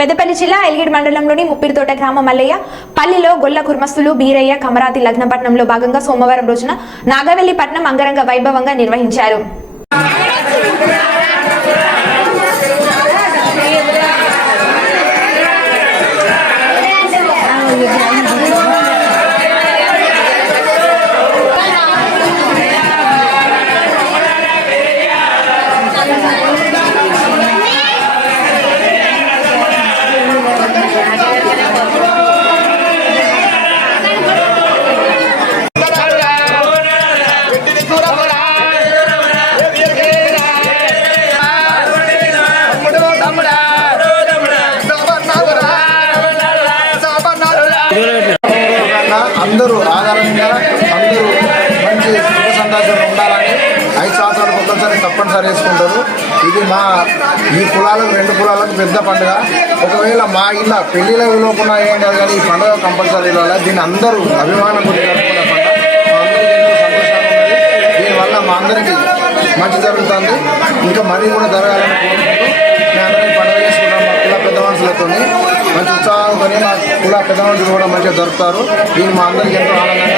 పెద్దపల్లి జిల్లా ఎల్గిడ్ మండలంలోని ముప్పిరితోట గ్రామ మల్లయ్య పల్లిలో గొల్ల కుర్మస్తులు బీరయ్య కమరాతి లగ్నపట్నంలో భాగంగా సోమవారం రోజున నాగవెల్లి పట్నం అంగరంగ వైభవంగా నిర్వహించారు. అందరూ తప్పనిసరి వేసుకుంటారు ఇది మా ఈ కులాలకు రెండు కులాలకు పెద్ద పండుగ. ఒకవేళ మా ఇళ్ళ పెళ్ళిలో విలువకుండా ఏం కాదు కానీ ఈ పండుగ కంపల్సరీ ఇవ్వాలి. దీన్ని అందరూ అభిమానం గురించి జరుపుకునే పండుగ. మా సంతోషంగా దీనివల్ల మా అందరికీ మంచి జరుగుతుంది. ఇంకా మరీ కూడా జరగాలని కోరుకుంటూ మేము అందరం పండుగ చేసుకుంటాం. మా కుల పెద్ద మనుషులతో మంచి ఉత్సాహంతో మా కుల పెద్ద మనుషులు కూడా మంచిగా జరుపుతారు. దీన్ని మా అందరికీ ఎంతో ఆనందంగా